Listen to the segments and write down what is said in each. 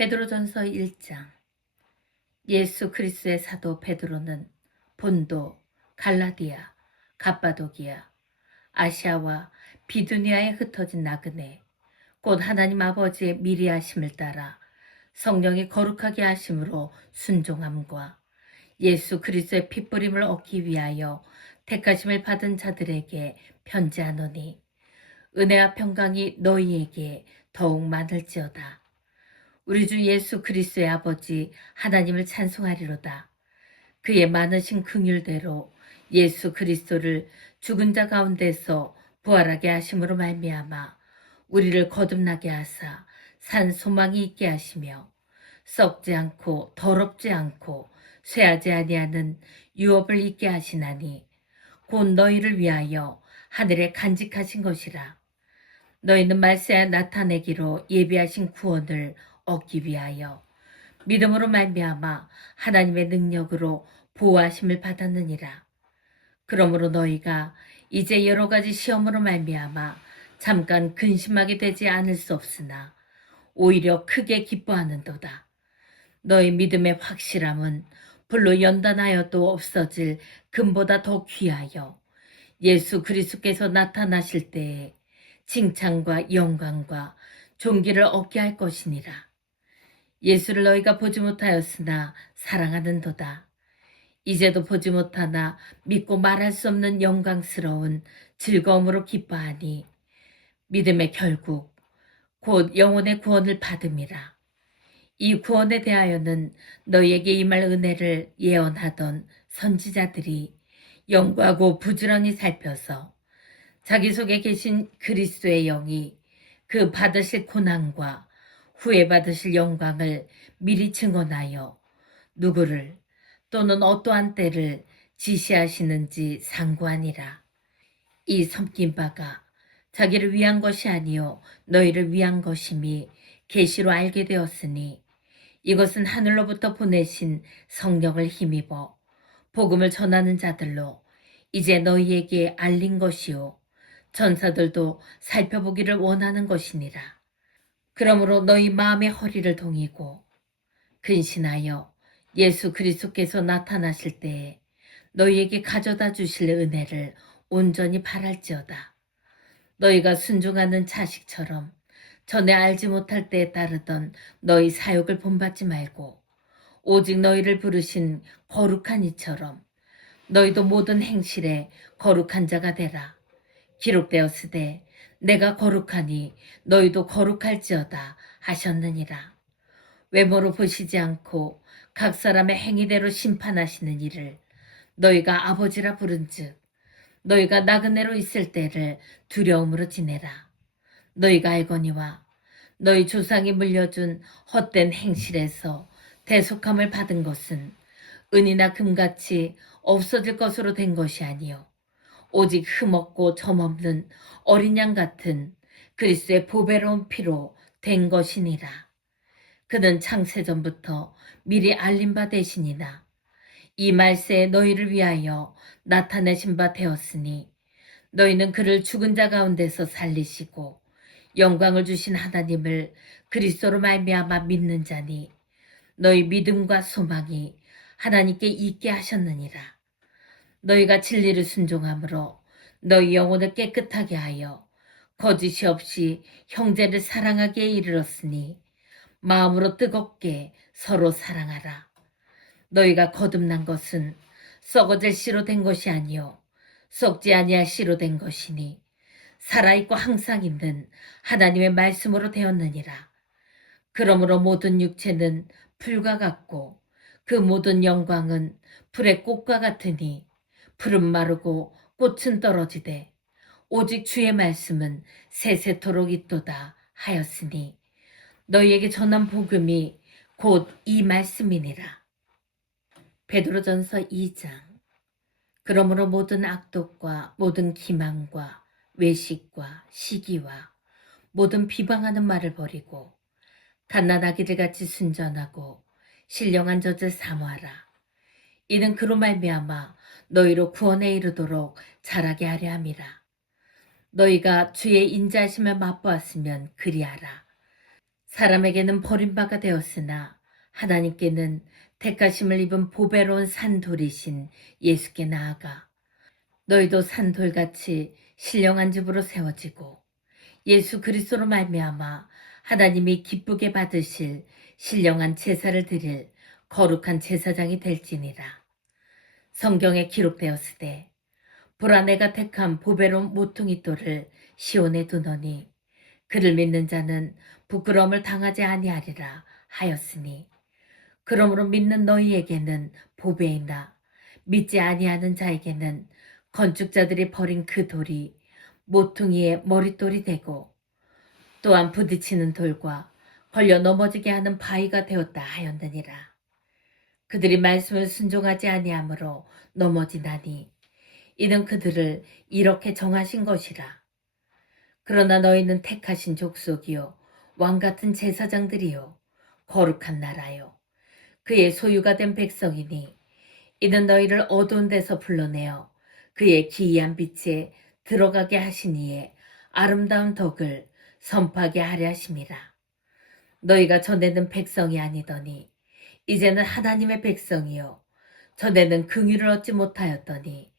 베드로전서 1장. 예수 그리스도의 사도 베드로는 본도, 갈라디아, 갑바도기아, 아시아와 비두니아에 흩어진 나그네, 곧 하나님 아버지의 미리 하심을 따라 성령이 거룩하게 하심으로 순종함과 예수 그리스도의 핏부림을 얻기 위하여 택하심을 받은 자들에게 편지하노니, 은혜와 평강이 너희에게 더욱 많을지어다. 우리 주 예수 그리스도의 아버지 하나님을 찬송하리로다. 그의 많으신 긍휼대로 예수 그리스도를 죽은 자 가운데서 부활하게 하심으로 말미암아 우리를 거듭나게 하사 산 소망이 있게 하시며, 썩지 않고 더럽지 않고 쇠하지 아니하는 유업을 있게 하시나니, 곧 너희를 위하여 하늘에 간직하신 것이라. 너희는 말세에 나타내기로 예비하신 구원을 얻기 위하여 믿음으로 말미암아 하나님의 능력으로 보호하심을 받았느니라. 그러므로 너희가 이제 여러 가지 시험으로 말미암아 잠깐 근심하게 되지 않을 수 없으나 오히려 크게 기뻐하는도다. 너희 믿음의 확실함은 불로 연단하여도 없어질 금보다 더 귀하여 예수 그리스도께서 나타나실 때에 칭찬과 영광과 존귀를 얻게 할 것이니라. 예수를 너희가 보지 못하였으나 사랑하는도다. 이제도 보지 못하나 믿고 말할 수 없는 영광스러운 즐거움으로 기뻐하니, 믿음의 결국 곧 영혼의 구원을 받음이라. 이 구원에 대하여는 너희에게 임할 은혜를 예언하던 선지자들이 연구하고 부지런히 살펴서 자기 속에 계신 그리스도의 영이 그 받으실 고난과 후에 받으실 영광을 미리 증언하여 누구를 또는 어떠한 때를 지시하시는지 상고하니라. 이 섬긴 바가 자기를 위한 것이 아니요 너희를 위한 것임이 계시로 알게 되었으니, 이것은 하늘로부터 보내신 성령을 힘입어 복음을 전하는 자들로 이제 너희에게 알린 것이요 전사들도 살펴보기를 원하는 것이니라. 그러므로 너희 마음의 허리를 동이고 근신하여 예수 그리스도께서 나타나실 때에 너희에게 가져다 주실 은혜를 온전히 바랄지어다. 너희가 순종하는 자식처럼 전에 알지 못할 때에 따르던 너희 사욕을 본받지 말고, 오직 너희를 부르신 거룩한 이처럼 너희도 모든 행실에 거룩한 자가 되라. 기록되었으되 내가 거룩하니 너희도 거룩할지어다 하셨느니라. 외모로 보시지 않고 각 사람의 행위대로 심판하시는 이를 너희가 아버지라 부른즉, 너희가 나그네로 있을 때를 두려움으로 지내라. 너희가 알거니와 너희 조상이 물려준 헛된 행실에서 대속함을 받은 것은 은이나 금같이 없어질 것으로 된 것이 아니요 오직 흠없고 점없는 어린 양 같은 그리스도의 보배로운 피로 된 것이니라. 그는 창세전부터 미리 알린 바 되시니나 이 말세에 너희를 위하여 나타내신 바 되었으니, 너희는 그를 죽은 자 가운데서 살리시고 영광을 주신 하나님을 그리스도로 말미암아 믿는 자니, 너희 믿음과 소망이 하나님께 있게 하셨느니라. 너희가 진리를 순종함으로 너희 영혼을 깨끗하게 하여 거짓이 없이 형제를 사랑하기에 이르렀으니, 마음으로 뜨겁게 서로 사랑하라. 너희가 거듭난 것은 썩어질 씨로 된 것이 아니요 썩지 아니할 씨로 된 것이니, 살아있고 항상 있는 하나님의 말씀으로 되었느니라. 그러므로 모든 육체는 풀과 같고 그 모든 영광은 풀의 꽃과 같으니, 풀은 마르고 꽃은 떨어지되 오직 주의 말씀은 세세토록 있도다 하였으니, 너희에게 전한 복음이 곧 이 말씀이니라. 베드로전서 2장. 그러므로 모든 악독과 모든 기망과 외식과 시기와 모든 비방하는 말을 버리고 갓난아기들 같이 순전하고 신령한 젖을 사모하라. 이는 그로 말미암아 너희로 구원에 이르도록 자라게 하려 함이라. 너희가 주의 인자하심을 맛보았으면 그리하라. 사람에게는 버림바가 되었으나 하나님께는 택하심을 입은 보배로운 산돌이신 예수께 나아가 너희도 산돌같이 신령한 집으로 세워지고 예수 그리스도로 말미암아 하나님이 기쁘게 받으실 신령한 제사를 드릴 거룩한 제사장이 될지니라. 성경에 기록되었으되 보라 내가 택한 보배로운 모퉁이 돌을 시온에 두노니 그를 믿는 자는 부끄러움을 당하지 아니하리라 하였으니 그러므로 믿는 너희에게는 보배이나 믿지 아니하는 자에게는 건축자들이 버린 그 돌이 모퉁이의 머릿돌이 되고 또한 부딪히는 돌과 걸려 넘어지게 하는 바위가 되었다 하였느니라. 그들이 말씀을 순종하지 아니하므로 넘어지나니 이는 그들을 이렇게 정하신 것이라. 그러나 너희는 택하신 족속이요 왕같은 제사장들이요 거룩한 나라요 그의 소유가 된 백성이니 이는 너희를 어두운 데서 불러내어 그의 기이한 빛에 들어가게 하시니에 아름다운 덕을 선포하게 하려 하심이라. 너희가 전에는 백성이 아니더니 이제는 하나님의 백성이요 전에는 긍휼을 얻지 못하였더니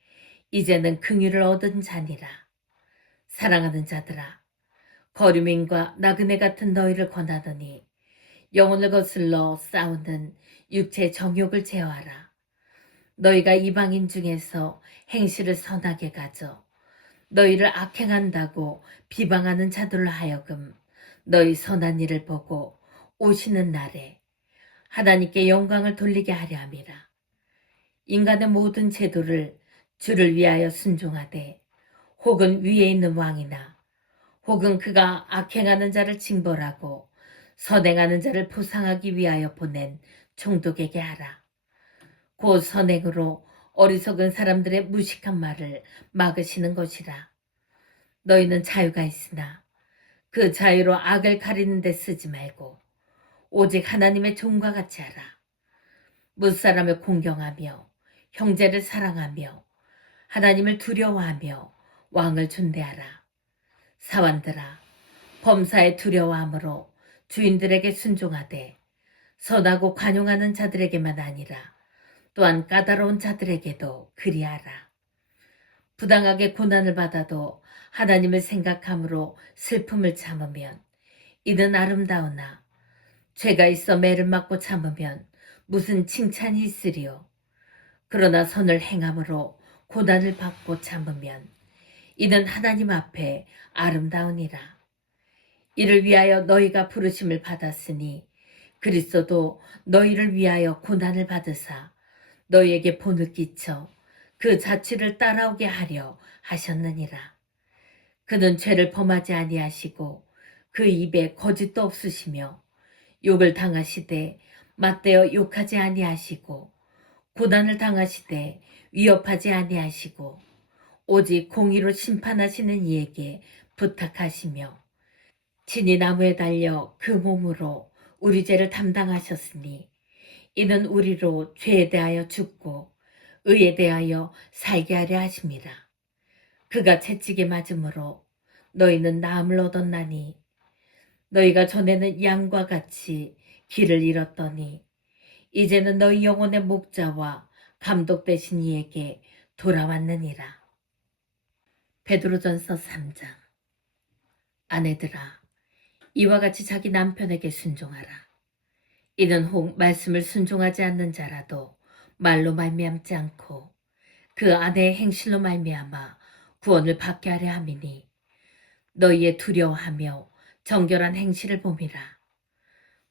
이제는 긍휼을 얻은 자니라. 사랑하는 자들아 거류민과 나그네 같은 너희를 권하더니 영혼을 거슬러 싸우는 육체의 정욕을 제어하라. 너희가 이방인 중에서 행실을 선하게 가져 너희를 악행한다고 비방하는 자들로 하여금 너희 선한 일을 보고 오시는 날에 하나님께 영광을 돌리게 하려 함이라. 인간의 모든 제도를 주를 위하여 순종하되 혹은 위에 있는 왕이나 혹은 그가 악행하는 자를 징벌하고 선행하는 자를 보상하기 위하여 보낸 총독에게 하라. 곧 선행으로 어리석은 사람들의 무식한 말을 막으시는 것이라. 너희는 자유가 있으나 그 자유로 악을 가리는 데 쓰지 말고 오직 하나님의 종과 같이 하라. 무사람을 공경하며 형제를 사랑하며 하나님을 두려워하며 왕을 존대하라. 사환들아 범사에 두려워함으로 주인들에게 순종하되 선하고 관용하는 자들에게만 아니라 또한 까다로운 자들에게도 그리하라. 부당하게 고난을 받아도 하나님을 생각함으로 슬픔을 참으면 이는 아름다우나 죄가 있어 매를 맞고 참으면 무슨 칭찬이 있으리요. 그러나 선을 행함으로 고난을 받고 참으면 이는 하나님 앞에 아름다우니라. 이를 위하여 너희가 부르심을 받았으니 그리스도도 너희를 위하여 고난을 받으사 너희에게 본을 끼쳐 그 자취를 따라오게 하려 하셨느니라. 그는 죄를 범하지 아니하시고 그 입에 거짓도 없으시며 욕을 당하시되 맞대어 욕하지 아니하시고 고난을 당하시되 위협하지 아니하시고 오직 공의로 심판하시는 이에게 부탁하시며 친히 나무에 달려 그 몸으로 우리 죄를 담당하셨으니 이는 우리로 죄에 대하여 죽고 의에 대하여 살게 하려 하심이라. 그가 채찍에 맞음으로 너희는 나음을 얻었나니 너희가 전에는 양과 같이 길을 잃었더니 이제는 너희 영혼의 목자와 감독 되신 이에게 돌아왔느니라. 베드로전서 3장. 아내들아 이와 같이 자기 남편에게 순종하라. 이는 혹 말씀을 순종하지 않는 자라도 말로 말미암지 않고 그 아내의 행실로 말미암아 구원을 받게 하려 함이니 너희의 두려워하며 정결한 행실을 봄이라.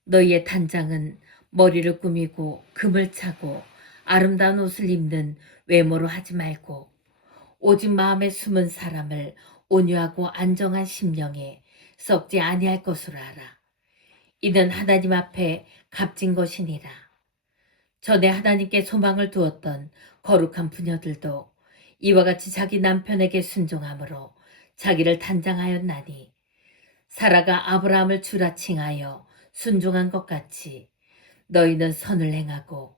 너희의 단장은 머리를 꾸미고 금을 차고 아름다운 옷을 입는 외모로 하지 말고 오직 마음에 숨은 사람을 온유하고 안정한 심령에 썩지 아니할 것으로 알아. 이는 하나님 앞에 값진 것이니라. 전에 하나님께 소망을 두었던 거룩한 부녀들도 이와 같이 자기 남편에게 순종함으로 자기를 단장하였나니 사라가 아브라함을 주라 칭하여 순종한 것 같이 너희는 선을 행하고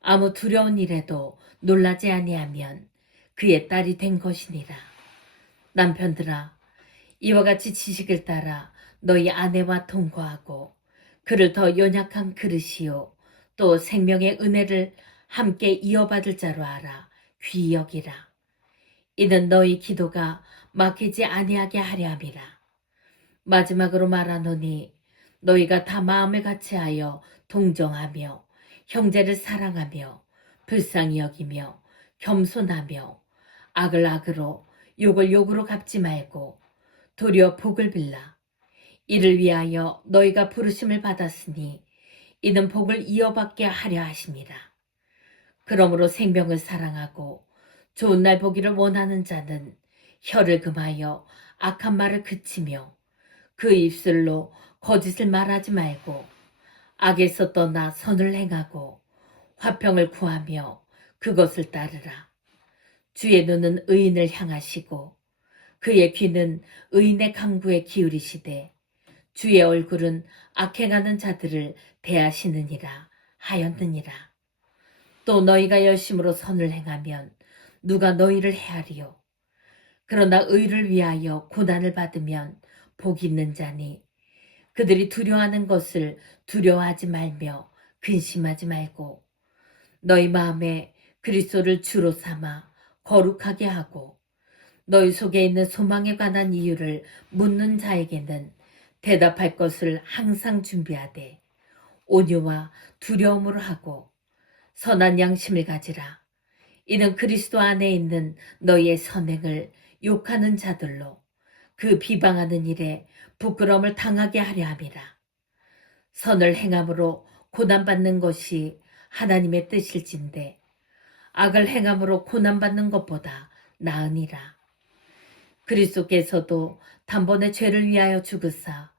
아무 두려운 일에도 놀라지 아니하면 그의 딸이 된 것이니라. 남편들아 이와 같이 지식을 따라 너희 아내와 통과하고 그를 더 연약한 그릇이요 또 생명의 은혜를 함께 이어받을 자로 알아 귀히 여기라. 이는 너희 기도가 막히지 아니하게 하려 함이라. 마지막으로 말하노니 너희가 다 마음을 같이하여 동정하며 형제를 사랑하며 불쌍히 여기며 겸손하며 악을 악으로 욕을 욕으로 갚지 말고 도리어 복을 빌라. 이를 위하여 너희가 부르심을 받았으니 이는 복을 이어받게 하려 하심이라. 그러므로 생명을 사랑하고 좋은 날 보기를 원하는 자는 혀를 금하여 악한 말을 그치며 그 입술로 거짓을 말하지 말고 악에서 떠나 선을 행하고 화평을 구하며 그것을 따르라. 주의 눈은 의인을 향하시고 그의 귀는 의인의 강구에 기울이시되 주의 얼굴은 악행하는 자들을 대하시느니라 하였느니라. 또 너희가 열심으로 선을 행하면 누가 너희를 해하리요. 그러나 의를 위하여 고난을 받으면 복 있는 자니 그들이 두려워하는 것을 두려워하지 말며 근심하지 말고 너희 마음에 그리스도를 주로 삼아 거룩하게 하고 너희 속에 있는 소망에 관한 이유를 묻는 자에게는 대답할 것을 항상 준비하되 온유와 두려움으로 하고 선한 양심을 가지라. 이는 그리스도 안에 있는 너희의 선행을 욕하는 자들로 그 비방하는 일에 부끄러움을 당하게 하려 함이라. 선을 행함으로 고난받는 것이 하나님의 뜻일진데 악을 행함으로 고난받는 것보다 나으니라. 그리스도께서도 단번에 죄를 위하여 죽으사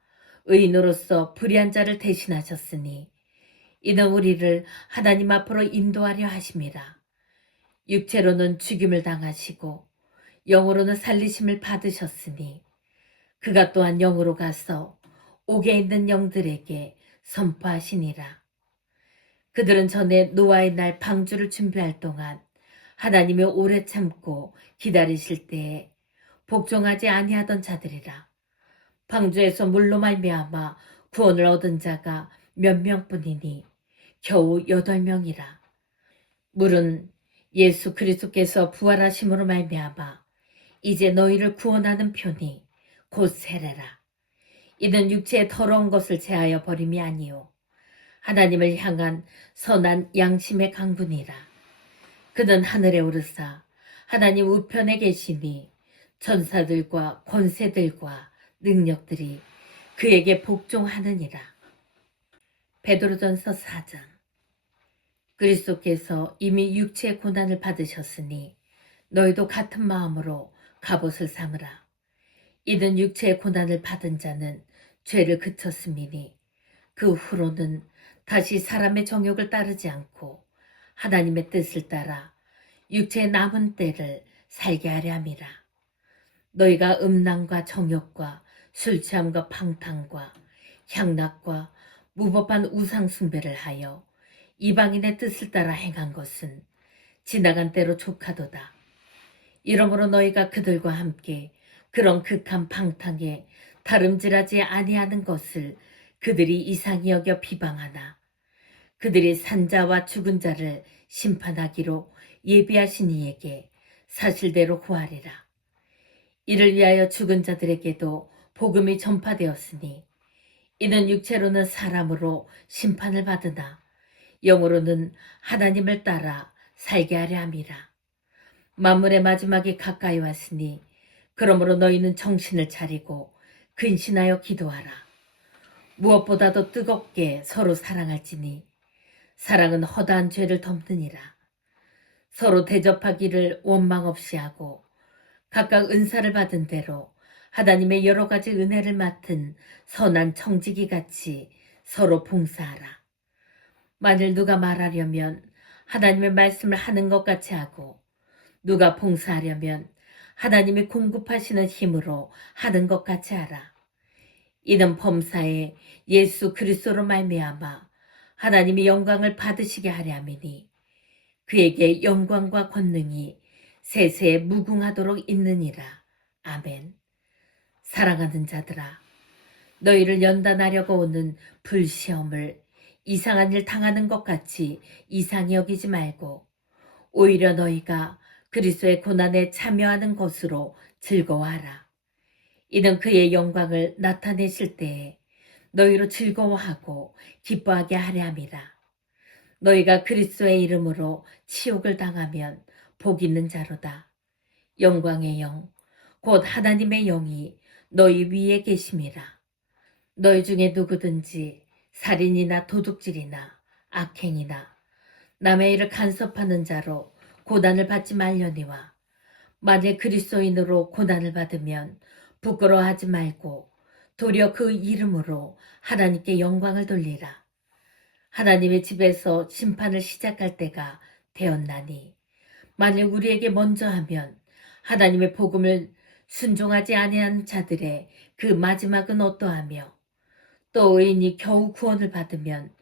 의인으로서 불의한 자를 대신하셨으니 이는 우리를 하나님 앞으로 인도하려 하심이라. 육체로는 죽임을 당하시고 영으로는 살리심을 받으셨으니 그가 또한 영으로 가서 옥에 있는 영들에게 선포하시니라. 그들은 전에 노아의 날 방주를 준비할 동안 하나님이 오래 참고 기다리실 때에 복종하지 아니하던 자들이라. 방주에서 물로 말미암아 구원을 얻은 자가 몇 명뿐이니 겨우 8명이라. 물은 예수 그리스도께서 부활하심으로 말미암아 이제 너희를 구원하는 표니 곧 세례라. 이는 육체의 더러운 것을 제하여 버림이 아니요 하나님을 향한 선한 양심의 강분이라. 그는 하늘에 오르사 하나님 우편에 계시니 천사들과 권세들과 능력들이 그에게 복종하느니라. 베드로전서 4장. 그리스도께서 이미 육체의 고난을 받으셨으니 너희도 같은 마음으로 갑옷을 삼으라. 이는 육체의 고난을 받은 자는 죄를 그쳤음이니 그 후로는 다시 사람의 정욕을 따르지 않고 하나님의 뜻을 따라 육체의 남은 때를 살게 하려 함이라. 너희가 음란과 정욕과 술취함과 방탕과 향락과 무법한 우상 숭배를 하여 이방인의 뜻을 따라 행한 것은 지나간 때로 족하도다. 이러므로 너희가 그들과 함께 그런 극한 방탕에 다름질하지 아니하는 것을 그들이 이상히 여겨 비방하나 그들이 산자와 죽은 자를 심판하기로 예비하신 이에게 사실대로 구하리라. 이를 위하여 죽은 자들에게도 복음이 전파되었으니 이는 육체로는 사람으로 심판을 받으나 영으로는 하나님을 따라 살게 하려 함이라. 만물의 마지막이 가까이 왔으니 그러므로 너희는 정신을 차리고 근신하여 기도하라. 무엇보다도 뜨겁게 서로 사랑할지니 사랑은 허다한 죄를 덮느니라. 서로 대접하기를 원망 없이 하고 각각 은사를 받은 대로 하나님의 여러 가지 은혜를 맡은 선한 청지기 같이 서로 봉사하라. 만일 누가 말하려면 하나님의 말씀을 하는 것 같이 하고 누가 봉사하려면 하나님이 공급하시는 힘으로 하는 것 같이 하라. 이는 범사에 예수 그리스도로 말미암아 하나님이 영광을 받으시게 하려 함이니 그에게 영광과 권능이 세세에 무궁하도록 있느니라. 아멘. 사랑하는 자들아, 너희를 연단하려고 오는 불시험을 이상한 일 당하는 것 같이 이상히 여기지 말고 오히려 너희가 그리스도의 고난에 참여하는 것으로 즐거워하라. 이는 그의 영광을 나타내실 때에 너희로 즐거워하고 기뻐하게 하려 함이라. 너희가 그리스도의 이름으로 치욕을 당하면 복 있는 자로다. 영광의 영, 곧 하나님의 영이 너희 위에 계심이라. 너희 중에 누구든지 살인이나 도둑질이나 악행이나 남의 일을 간섭하는 자로 고난을 받지 말려니와 만일 그리스도인으로 고난을 받으면 부끄러워하지 말고 도리어 그 이름으로 하나님께 영광을 돌리라. 하나님의 집에서 심판을 시작할 때가 되었나니 만일 우리에게 먼저 하면 하나님의 복음을 순종하지 아니한 자들의 그 마지막은 어떠하며 또 의인이 겨우 구원을 받으면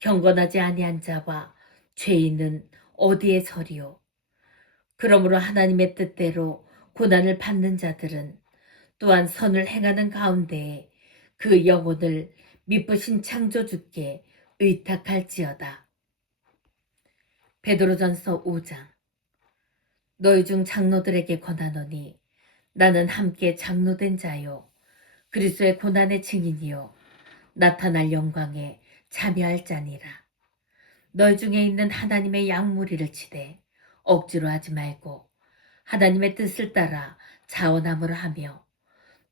경건하지 아니한 자와 죄인은 어디에 서리요. 그러므로 하나님의 뜻대로 고난을 받는 자들은 또한 선을 행하는 가운데에 그 영혼을 미쁘신 창조주께 의탁할지어다. 베드로전서 5장. 너희 중 장로들에게 권하노니 나는 함께 장로된 자요 그리스도의 고난의 증인이요 나타날 영광에 참여할 자니라. 너희 중에 있는 하나님의 양무리를 치되 억지로 하지 말고 하나님의 뜻을 따라 자원함으로 하며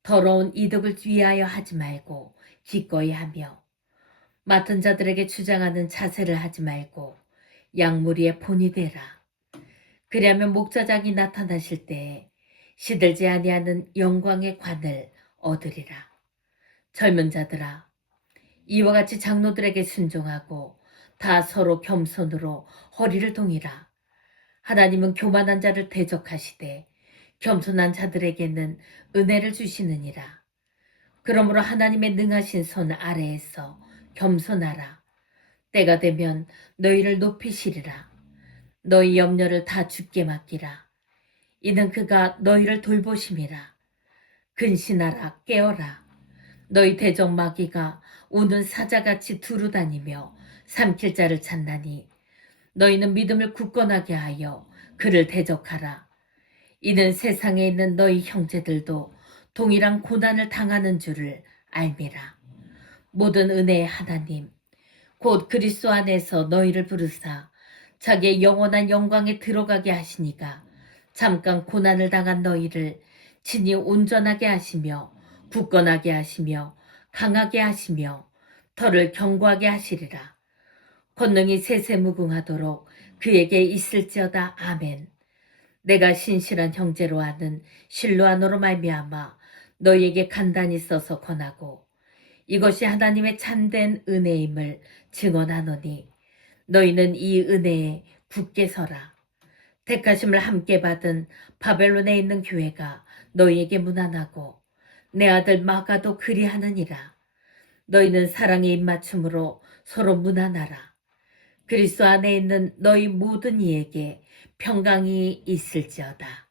더러운 이득을 위하여 하지 말고 기꺼이 하며 맡은 자들에게 주장하는 자세를 하지 말고 양무리의 본이 되라. 그리하면 목자장이 나타나실 때에 시들지 아니하는 영광의 관을 얻으리라. 젊은 자들아, 이와 같이 장로들에게 순종하고 다 서로 겸손으로 허리를 동이라. 하나님은 교만한 자를 대적하시되 겸손한 자들에게는 은혜를 주시느니라. 그러므로 하나님의 능하신 손 아래에서 겸손하라. 때가 되면 너희를 높이시리라. 너희 염려를 다 주께 맡기라. 이는 그가 너희를 돌보심이라. 근신하라 깨어라. 너희 대적 마귀가 우는 사자같이 두루다니며 삼킬 자를 찾나니 너희는 믿음을 굳건하게 하여 그를 대적하라. 이는 세상에 있는 너희 형제들도 동일한 고난을 당하는 줄을 알미라. 모든 은혜의 하나님 곧 그리스도 안에서 너희를 부르사 자기의 영원한 영광에 들어가게 하시니가 잠깐 고난을 당한 너희를 친히 온전하게 하시며 굳건하게 하시며 강하게 하시며 털을 견고하게 하시리라. 권능이 세세무궁하도록 그에게 있을지어다. 아멘. 내가 신실한 형제로 아는 실로아노로 말미암아 너희에게 간단히 써서 권하고 이것이 하나님의 참된 은혜임을 증언하노니 너희는 이 은혜에 굳게 서라. 택하심을 함께 받은 바벨론에 있는 교회가 너희에게 문안하고 내 아들 마가도 그리하느니라. 너희는 사랑의 입맞춤으로 서로 문안하라. 그리스도 안에 있는 너희 모든 이에게 평강이 있을지어다.